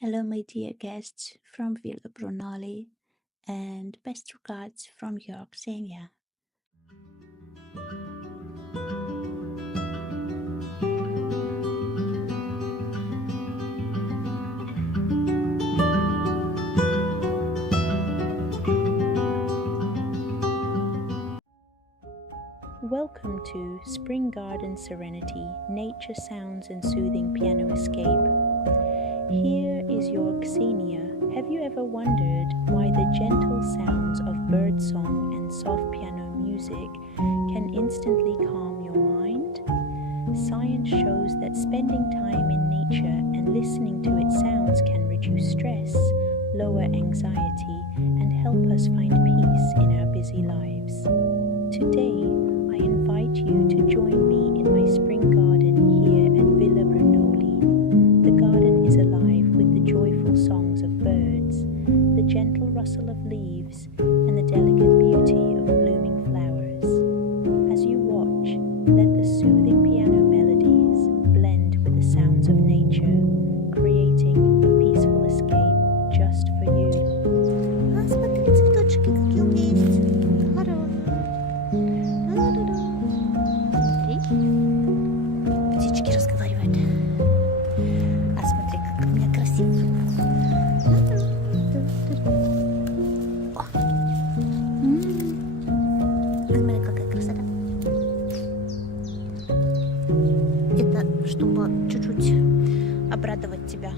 Hello, my dear guests from Villa Brunoli, and best regards from York, Xenia. Welcome to Spring Garden Serenity, Nature Sounds and Soothing Piano Escape. Here is your Xenia. Have you ever wondered why the gentle sounds of birdsong and soft piano music can instantly calm your mind? Science shows that spending time in nature and listening to its sounds can reduce stress, lower anxiety, and help us find peace in our busy lives. Today, I invite you to join me in my spring garden here at Villa Brunoli. The garden is alive with the joyful songs of birds, the gentle rustle of leaves, and the delicate beauty of blooming flowers. As you watch, let the soothing piano melodies blend with the sounds of nature, creating a peaceful escape just for you. Смотри, цветочки какие у меня есть. Смотри, птички разговаривают. А смотри, как у меня красиво. О! Смотри, какая красота. Это чтобы чуть-чуть обрадовать тебя.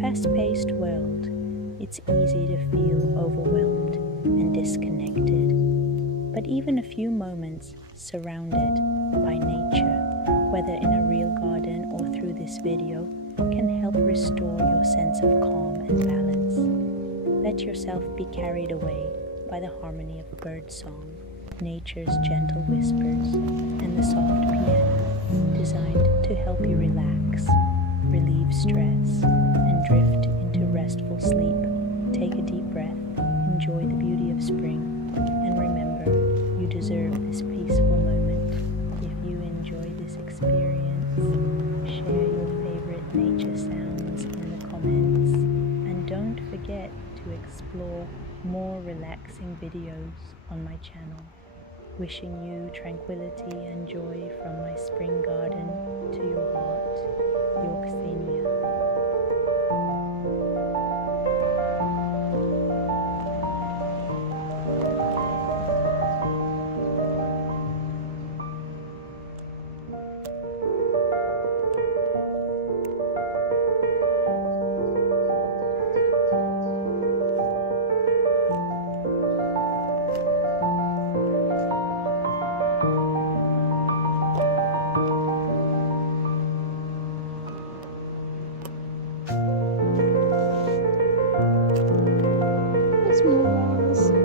Fast-paced world, it's easy to feel overwhelmed and disconnected. But even a few moments surrounded by nature, whether in a real garden or through this video, can help restore your sense of calm and balance. Let yourself be carried away by the harmony of birdsong, nature's gentle whispers, and the soft piano designed to help you relax, relieve stress, and drift into restful sleep. Take a deep breath, enjoy the beauty of spring, and remember, you deserve this peaceful moment. If you enjoy this experience, share your favorite nature sounds in the comments, and don't forget to explore more relaxing videos on my channel. Wishing you tranquility and joy from my spring garden to your heart, your Xenia. Smalls.